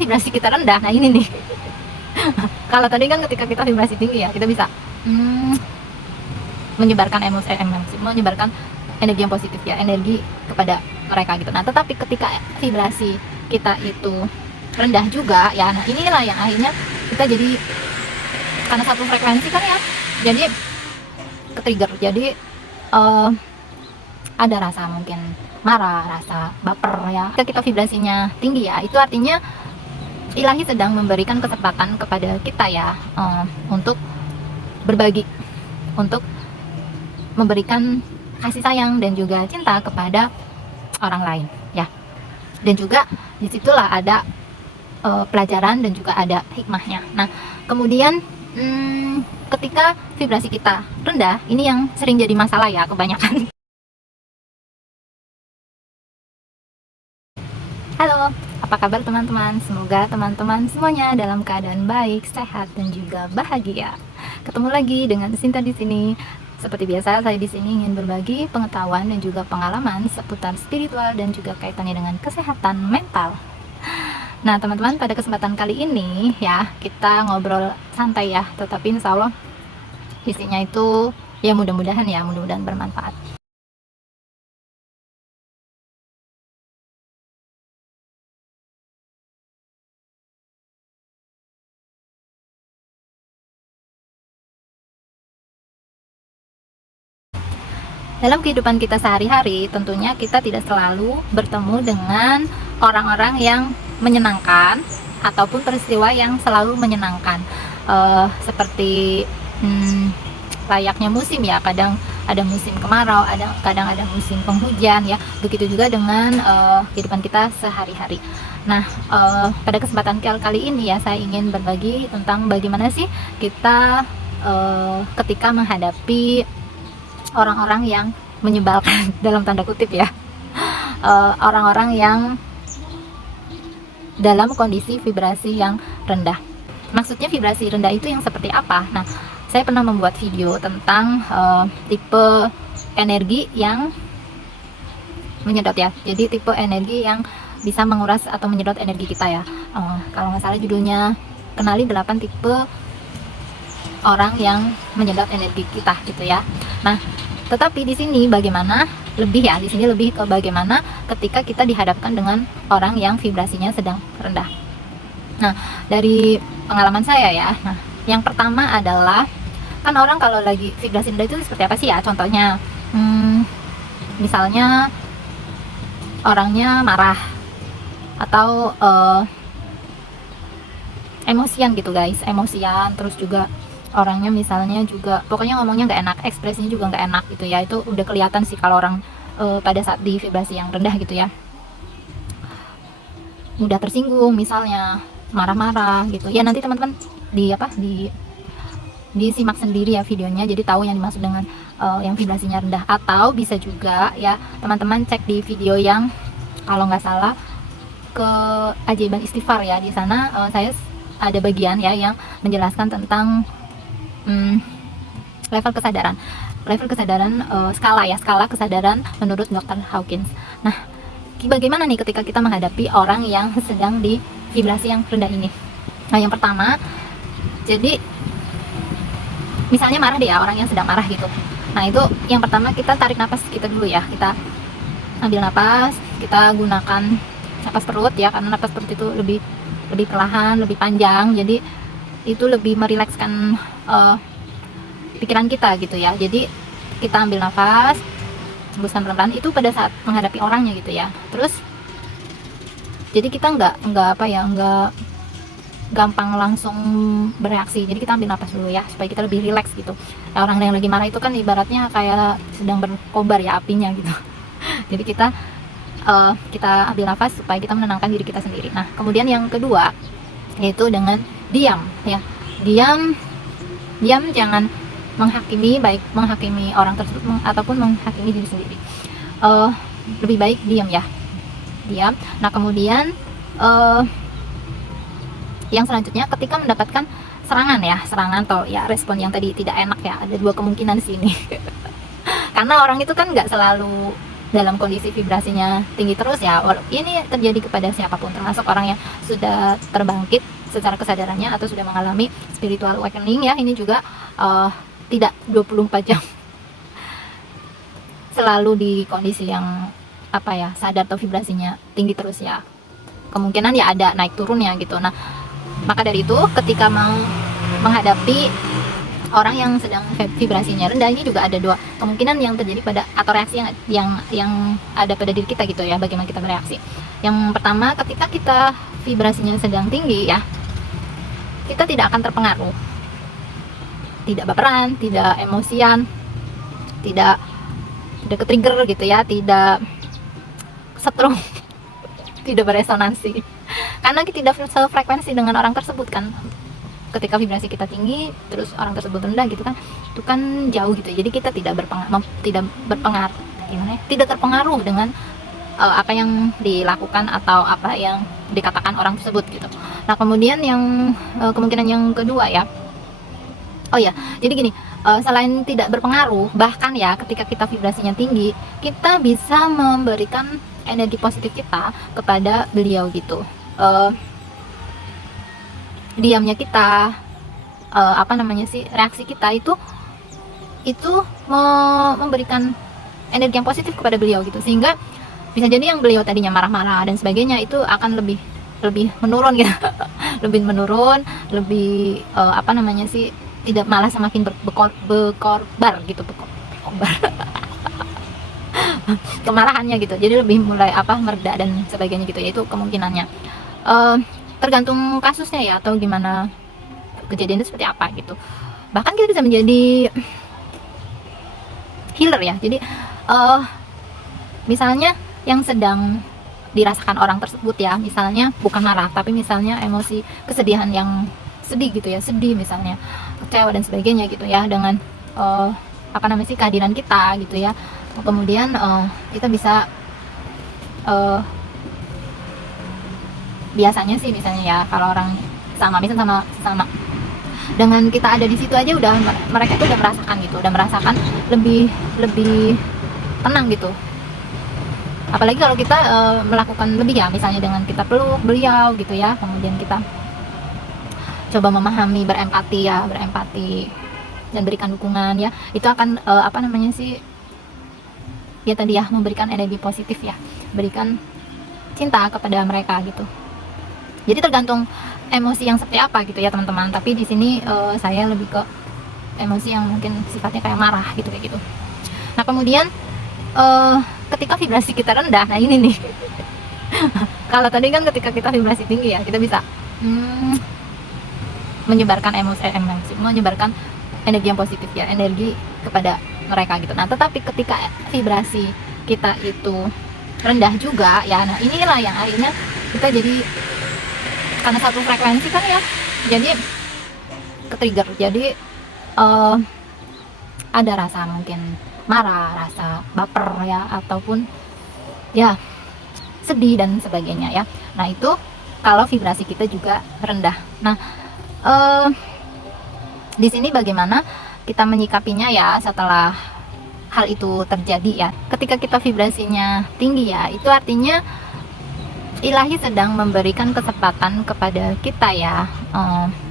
vibrasi kita rendah, nah ini nih. Kalau tadi kan ketika kita vibrasi tinggi ya, kita bisa menyebarkan menyebarkan energi yang positif ya, energi kepada mereka gitu. Nah, tetapi ketika vibrasi kita itu rendah juga ya, nah inilah yang akhirnya kita jadi, karena satu frekuensi kan ya, jadi ke-trigger. Jadi ada rasa mungkin marah, rasa baper ya. Ketika kita vibrasinya tinggi ya, itu artinya ilahi sedang memberikan kesempatan kepada kita ya, untuk berbagi, untuk memberikan kasih sayang dan juga cinta kepada orang lain ya. Dan juga disitulah ada pelajaran dan juga ada hikmahnya. Nah, kemudian ketika vibrasi kita rendah, ini yang sering jadi masalah ya kebanyakan. Halo, apa kabar teman-teman? Semoga teman-teman semuanya dalam keadaan baik, sehat, dan juga bahagia. Ketemu lagi dengan Sinta di sini. Seperti biasa, saya di sini ingin berbagi pengetahuan dan juga pengalaman seputar spiritual dan juga kaitannya dengan kesehatan mental. Nah, teman-teman, pada kesempatan kali ini ya, kita ngobrol santai ya, tetapi insya Allah isinya itu ya mudah-mudahan bermanfaat. Dalam kehidupan kita sehari-hari, tentunya kita tidak selalu bertemu dengan orang-orang yang menyenangkan ataupun peristiwa yang selalu menyenangkan. Seperti layaknya musim ya, kadang ada musim kemarau, kadang ada musim penghujan ya. Begitu juga dengan kehidupan kita sehari-hari. Nah, pada kesempatan kali ini ya, saya ingin berbagi tentang bagaimana sih kita ketika menghadapi orang-orang yang menyebalkan dalam tanda kutip ya, orang-orang yang dalam kondisi vibrasi yang rendah. Maksudnya vibrasi rendah itu yang seperti apa? Nah, saya pernah membuat video tentang tipe energi yang menyedot ya. Jadi tipe energi yang bisa menguras atau menyedot energi kita ya. Kalau nggak salah judulnya kenali 8 tipe orang yang menyedot energi kita gitu ya. Nah, tetapi di sini bagaimana di sini lebih ke bagaimana ketika kita dihadapkan dengan orang yang vibrasinya sedang rendah. Nah, dari pengalaman saya ya, nah yang pertama adalah, kan orang kalau lagi vibrasi rendah itu seperti apa sih ya? Contohnya, misalnya orangnya marah atau emosian gitu guys, emosian, terus juga orangnya misalnya juga pokoknya ngomongnya nggak enak, ekspresinya juga nggak enak gitu ya. Itu udah kelihatan sih kalau orang pada saat di vibrasi yang rendah gitu ya, mudah tersinggung, misalnya marah-marah gitu ya. Nanti teman-teman disimak sendiri ya videonya, jadi tahu yang dimaksud dengan yang vibrasinya rendah. Atau bisa juga ya teman-teman cek di video yang kalau nggak salah keajaiban istighfar ya. Di sana saya ada bagian ya yang menjelaskan tentang level kesadaran skala kesadaran menurut Dr. Hawkins. Nah, bagaimana nih ketika kita menghadapi orang yang sedang di vibrasi yang rendah ini? Nah, yang pertama, jadi misalnya marah deh ya, orang yang sedang marah gitu. Nah, itu yang pertama kita tarik napas kita dulu ya. Kita ambil napas, kita gunakan napas perut ya, karena napas perut itu lebih perlahan, lebih panjang. Jadi itu lebih merilekskan pikiran kita gitu ya. Jadi kita ambil nafas, hembuskan pelan-pelan, itu pada saat menghadapi orangnya gitu ya. Terus jadi kita nggak gampang langsung bereaksi. Jadi kita ambil nafas dulu ya, supaya kita lebih rileks gitu. Nah, orang yang lagi marah itu kan ibaratnya kayak sedang berkobar ya apinya gitu. Jadi kita ambil nafas supaya kita menenangkan diri kita sendiri. Nah, kemudian yang kedua yaitu dengan diam ya. Diam, jangan menghakimi, baik menghakimi orang tersebut ataupun menghakimi diri sendiri. Lebih baik diam ya, diam. Nah, kemudian yang selanjutnya ketika mendapatkan serangan atau ya respon yang tadi tidak enak ya, ada dua kemungkinan di sini. Karena orang itu kan nggak selalu dalam kondisi vibrasinya tinggi terus ya, ini terjadi kepada siapapun, termasuk orang yang sudah terbangkit secara kesadarannya atau sudah mengalami spiritual awakening ya. Ini juga tidak 24 jam selalu di kondisi yang sadar atau vibrasinya tinggi terus ya. Kemungkinan ya ada naik turunnya gitu. Nah, maka dari itu ketika mau menghadapi orang yang sedang vibrasinya rendah, ini juga ada dua kemungkinan yang terjadi pada atau reaksi yang ada pada diri kita gitu ya, bagaimana kita bereaksi. Yang pertama, ketika kita vibrasinya sedang tinggi ya, kita tidak akan terpengaruh, tidak baperan, tidak emosian, tidak ke-trigger gitu ya, tidak setrum, tidak beresonansi, karena kita tidak sefrekuensi dengan orang tersebut kan. Ketika vibrasi kita tinggi terus orang tersebut rendah gitu kan, itu kan jauh gitu, jadi kita tidak terpengaruh dengan apa yang dilakukan atau apa yang dikatakan orang tersebut gitu. Nah, kemudian yang kemungkinan yang kedua ya, jadi gini, selain tidak berpengaruh, bahkan ya ketika kita vibrasinya tinggi, kita bisa memberikan energi positif kita kepada beliau gitu. Diamnya kita, reaksi kita itu memberikan energi yang positif kepada beliau gitu, sehingga bisa jadi yang beliau tadinya marah-marah dan sebagainya itu akan lebih menurun gitu. Lebih menurun, lebih tidak malah semakin berkobar gitu, berkobar kemarahannya gitu, jadi lebih mulai mereda dan sebagainya gitu. Yaitu kemungkinannya tergantung kasusnya ya, atau gimana kejadiannya seperti apa gitu. Bahkan kita bisa menjadi healer ya. Jadi misalnya yang sedang dirasakan orang tersebut ya, misalnya bukan marah, tapi misalnya emosi kesedihan yang sedih gitu ya, sedih misalnya, kecewa dan sebagainya gitu ya, dengan kehadiran kita gitu ya. Kemudian kita bisa biasanya sih misalnya ya, kalau orang sama dengan kita ada di situ aja udah, mereka tuh udah merasakan lebih tenang gitu. Apalagi kalau kita melakukan lebih ya, misalnya dengan kita peluk beliau gitu ya, kemudian kita coba memahami, berempati dan berikan dukungan ya, itu akan memberikan energi positif ya, berikan cinta kepada mereka gitu. Jadi tergantung emosi yang seperti apa gitu ya teman-teman. Tapi di sini saya lebih ke emosi yang mungkin sifatnya kayak marah gitu, kayak gitu. Nah, kemudian ketika vibrasi kita rendah, nah ini nih kalau tadi kan ketika kita vibrasi tinggi ya, kita bisa menyebarkan menyebarkan energi yang positif ya, energi kepada mereka gitu. Nah, tetapi ketika vibrasi kita itu rendah juga ya, nah inilah yang akhirnya kita jadi, karena satu frekuensi kan ya, jadi ke-trigger, jadi ada rasa mungkin marah, rasa baper ya, ataupun ya sedih dan sebagainya ya. Nah, itu kalau vibrasi kita juga rendah. Nah, di sini bagaimana kita menyikapinya ya setelah hal itu terjadi ya. Ketika kita vibrasinya tinggi ya, itu artinya Ilahi sedang memberikan kesempatan kepada kita ya,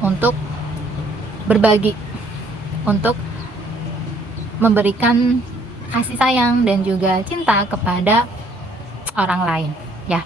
untuk berbagi, untuk memberikan kasih sayang dan juga cinta kepada orang lain ya.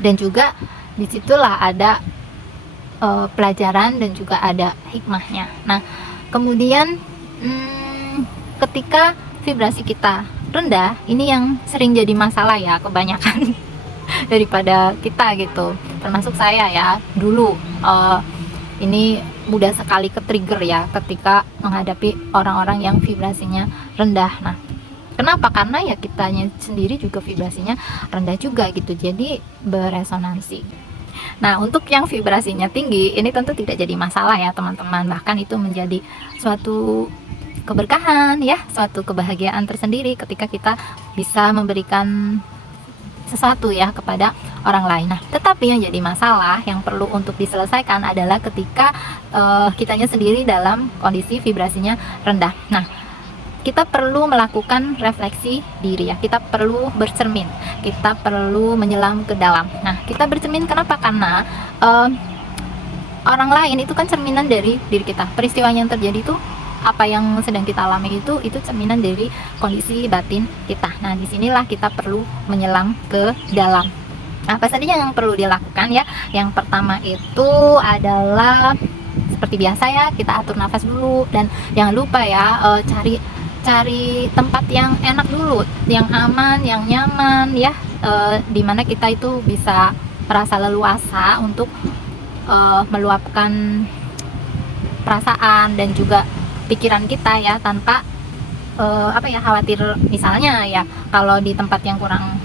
Dan juga disitulah ada pelajaran dan juga ada hikmahnya. Nah, kemudian ketika vibrasi kita rendah, ini yang sering jadi masalah ya kebanyakan daripada kita gitu, termasuk saya ya dulu. Ini mudah sekali ke-trigger ya ketika menghadapi orang-orang yang vibrasinya rendah. Nah, kenapa? Karena ya kitanya sendiri juga vibrasinya rendah juga gitu, jadi beresonansi. Nah, untuk yang vibrasinya tinggi ini tentu tidak jadi masalah ya teman-teman, bahkan itu menjadi suatu keberkahan ya, suatu kebahagiaan tersendiri ketika kita bisa memberikan sesuatu ya kepada orang lain. Nah, tetapi yang jadi masalah yang perlu untuk diselesaikan adalah ketika kitanya sendiri dalam kondisi vibrasinya rendah. Nah, kita perlu melakukan refleksi diri ya, kita perlu bercermin, kita perlu menyelam ke dalam. Nah, kita bercermin kenapa? Karena orang lain itu kan cerminan dari diri kita. Peristiwa yang terjadi itu, apa yang sedang kita alami itu cerminan dari kondisi batin kita. Nah, disinilah kita perlu menyelam ke dalam. Nah, apa saja yang perlu dilakukan ya? Yang pertama itu adalah seperti biasa ya, kita atur nafas dulu, dan jangan lupa ya, cari tempat yang enak dulu, yang aman, yang nyaman ya, dimana kita itu bisa merasa leluasa untuk meluapkan perasaan dan juga pikiran kita ya, tanpa khawatir. Misalnya ya, kalau di tempat yang kurang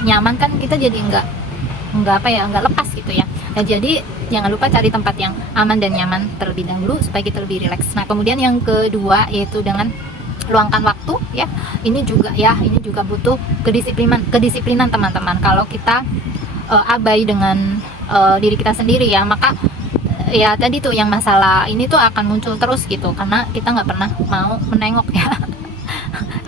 nyaman kan kita jadi nggak lepas gitu ya. Nah, jadi jangan lupa cari tempat yang aman dan nyaman terlebih dahulu supaya kita lebih rileks. Nah, kemudian yang kedua yaitu dengan luangkan waktu ya. Ini juga butuh kedisiplinan teman-teman. Kalau kita abai dengan diri kita sendiri ya, maka ya tadi tuh yang masalah ini tuh akan muncul terus gitu, karena kita nggak pernah mau menengok ya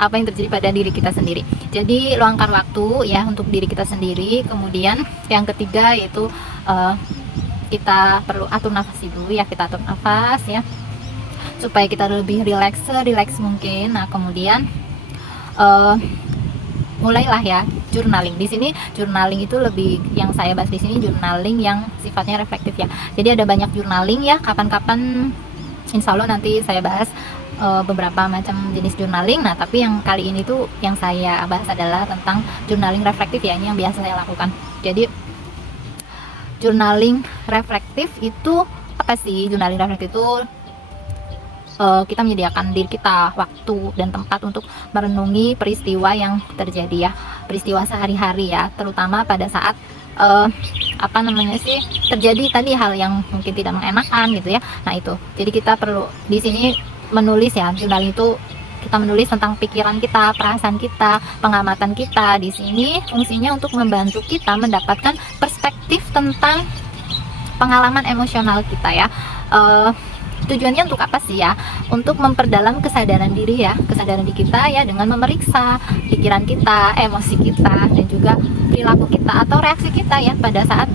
apa yang terjadi pada diri kita sendiri. Jadi luangkan waktu ya untuk diri kita sendiri. Kemudian yang ketiga yaitu kita perlu atur nafas dulu ya, kita atur nafas ya supaya kita lebih rileks mungkin. Nah, kemudian mulailah ya journaling. Di sini journaling itu lebih, yang saya bahas di sini journaling yang sifatnya reflektif ya. Jadi ada banyak journaling ya, kapan-kapan insya Allah nanti saya bahas beberapa macam jenis journaling. Nah, tapi yang kali ini tuh yang saya bahas adalah tentang journaling reflektif ya, ini yang biasa saya lakukan. Jadi journaling reflektif itu apa sih? Journaling reflektif itu kita menyediakan diri kita waktu dan tempat untuk merenungi peristiwa yang terjadi ya, peristiwa sehari-hari ya, terutama pada saat terjadi tadi hal yang mungkin tidak mengenakan gitu ya. Nah, itu jadi kita perlu di sini menulis ya. Journaling itu kita menulis tentang pikiran kita, perasaan kita, pengamatan kita. Di sini fungsinya untuk membantu kita mendapatkan perspektif tentang pengalaman emosional kita ya. Tujuannya untuk apa sih ya? Untuk memperdalam kesadaran diri ya, kesadaran diri kita ya, dengan memeriksa pikiran kita, emosi kita, dan juga perilaku kita atau reaksi kita ya pada saat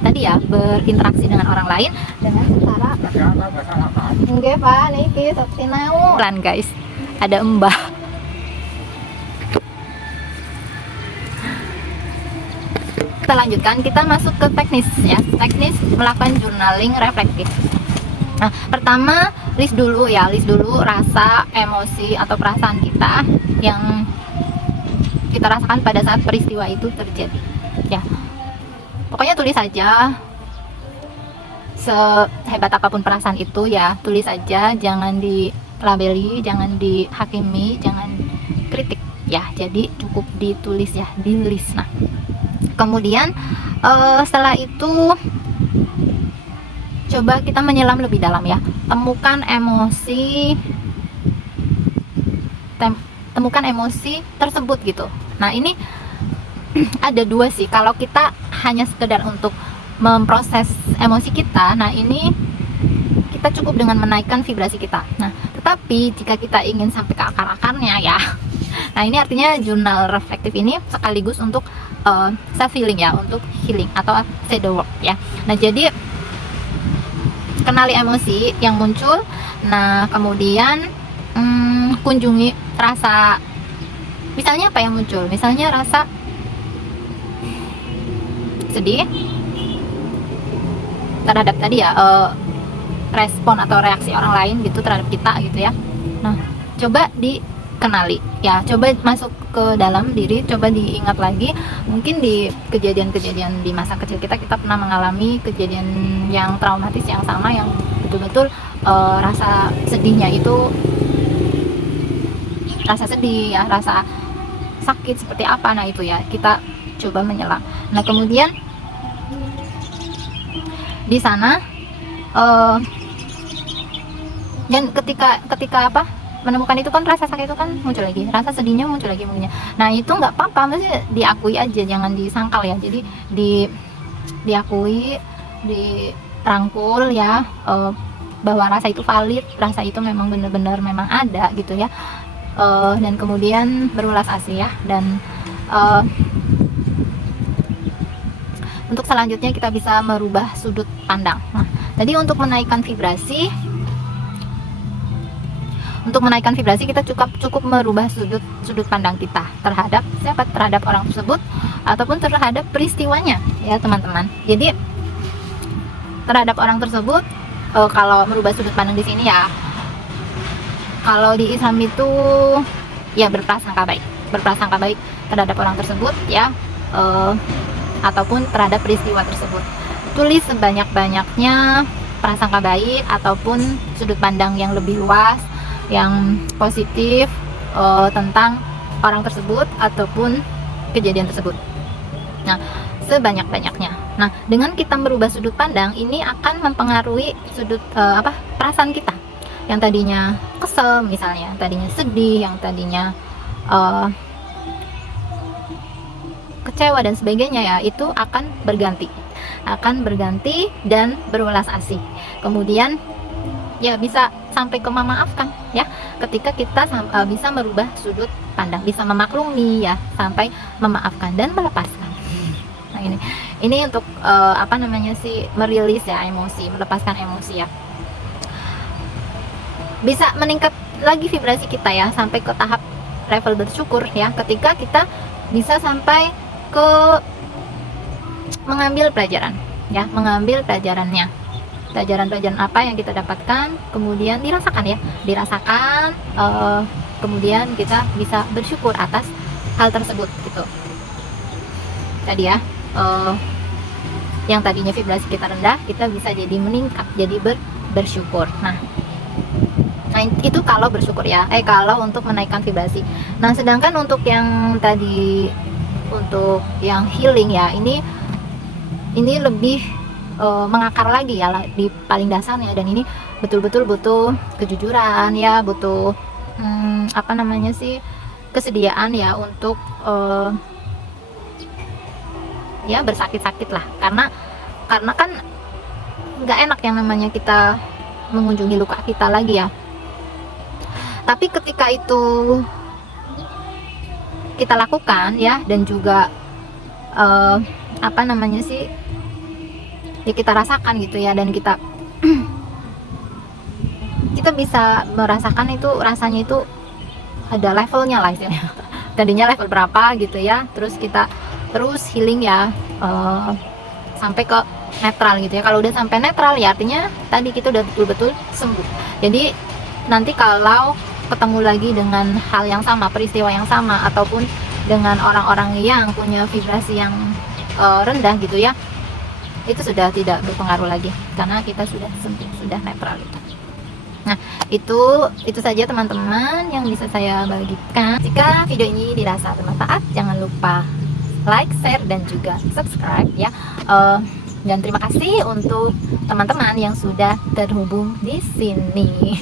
tadi ya berinteraksi dengan orang lain dengan cara nggih Pak niki sok sinau lan guys, ada Mbah. Kita lanjutkan, kita masuk ke teknis ya, teknis melakukan journaling reflektif. Nah, pertama list dulu rasa, emosi atau perasaan kita yang kita rasakan pada saat peristiwa itu terjadi ya. Pokoknya tulis aja, sehebat apapun perasaan itu ya, tulis aja, jangan dilabeli, jangan dihakimi, jangan kritik ya. Jadi cukup ditulis ya, di list. Nah, kemudian setelah itu coba kita menyelam lebih dalam ya, temukan emosi tersebut gitu. Nah, ini ada dua sih, kalau kita hanya sekedar untuk memproses emosi kita, nah ini kita cukup dengan menaikkan vibrasi kita. Nah, tetapi jika kita ingin sampai ke akar-akarnya ya, nah ini artinya jurnal reflektif ini sekaligus untuk self healing ya, untuk healing atau shadow work ya. Nah, jadi kenali emosi yang muncul. Nah, kemudian kunjungi rasa, misalnya apa yang muncul, misalnya rasa sedih terhadap tadi ya, respon atau reaksi orang lain gitu terhadap kita gitu ya. Nah, coba dikenali ya, coba masuk ke dalam diri, coba diingat lagi, mungkin di kejadian-kejadian di masa kecil kita pernah mengalami kejadian yang traumatis yang sama, yang betul-betul rasa sedihnya itu rasa sedih ya, rasa sakit seperti apa. Nah, itu ya kita coba menyelam. Nah, kemudian di sana dan ketika menemukan itu kan rasa sakit itu kan muncul lagi, rasa sedihnya muncul lagi mungkinnya. Nah, itu nggak apa-apa, mesti diakui aja, jangan disangkal ya. Jadi diakui, dirangkul ya, bahwa rasa itu valid, rasa itu memang benar-benar memang ada gitu ya. dan kemudian berulas asih ya. Dan eh, untuk selanjutnya kita bisa merubah sudut pandang. Nah, tadi untuk menaikkan vibrasi kita cukup merubah sudut pandang kita terhadap siapa, terhadap orang tersebut ataupun terhadap peristiwanya ya teman-teman. Jadi terhadap orang tersebut, kalau merubah sudut pandang di sini ya, kalau di Islam itu ya berprasangka baik terhadap orang tersebut ya, ataupun terhadap peristiwa tersebut. Tulis sebanyak-banyaknya prasangka baik ataupun sudut pandang yang lebih luas, yang positif tentang orang tersebut ataupun kejadian tersebut. Nah, sebanyak-banyaknya. Nah, dengan kita merubah sudut pandang ini akan mempengaruhi perasaan kita. Yang tadinya kesel misalnya, tadinya sedih, yang tadinya kecewa dan sebagainya ya, itu akan berganti dan berulas asih. Kemudian ya bisa sampai ke memaafkan ya, ketika kita bisa merubah sudut pandang, bisa memaklumi ya, sampai memaafkan dan melepaskan. Nah, ini untuk merilis ya emosi, melepaskan emosi ya. Bisa meningkat lagi vibrasi kita ya, sampai ke tahap level bersyukur ya, ketika kita bisa sampai ke mengambil pelajaran ya, mengambil pelajaran apa yang kita dapatkan, kemudian dirasakan, kemudian kita bisa bersyukur atas hal tersebut gitu. Tadi ya, yang tadinya vibrasi kita rendah, kita bisa jadi meningkat, jadi bersyukur. Nah itu kalau bersyukur ya, kalau untuk menaikkan vibrasi. Nah, sedangkan untuk yang tadi, untuk yang healing ya, ini lebih mengakar lagi ya, di paling dasarnya, dan ini betul-betul butuh kejujuran ya, butuh kesediaan ya untuk ya bersakit-sakit lah, karena kan nggak enak yang namanya kita mengunjungi luka kita lagi ya. Tapi ketika itu kita lakukan ya, dan juga ya kita rasakan gitu ya, dan kita bisa merasakan itu, rasanya itu ada levelnya lah istilahnya. Tadinya level berapa gitu ya, terus kita terus healing ya, sampai ke netral gitu ya. Kalau udah sampai netral ya artinya tadi kita udah betul-betul sembuh. Jadi nanti kalau ketemu lagi dengan hal yang sama, peristiwa yang sama, ataupun dengan orang-orang yang punya vibrasi yang rendah gitu ya, itu sudah tidak berpengaruh lagi, karena kita sudah sembuh, sudah netral gitu. Nah, itu saja teman-teman yang bisa saya bagikan. Jika video ini dirasa bermanfaat, jangan lupa like, share, dan juga subscribe ya. Dan terima kasih untuk teman-teman yang sudah terhubung di sini.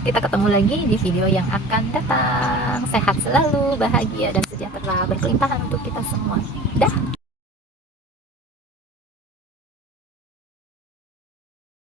Kita ketemu lagi di video yang akan datang. Sehat selalu, bahagia dan sejahtera berkelimpahan untuk kita semua. Dah.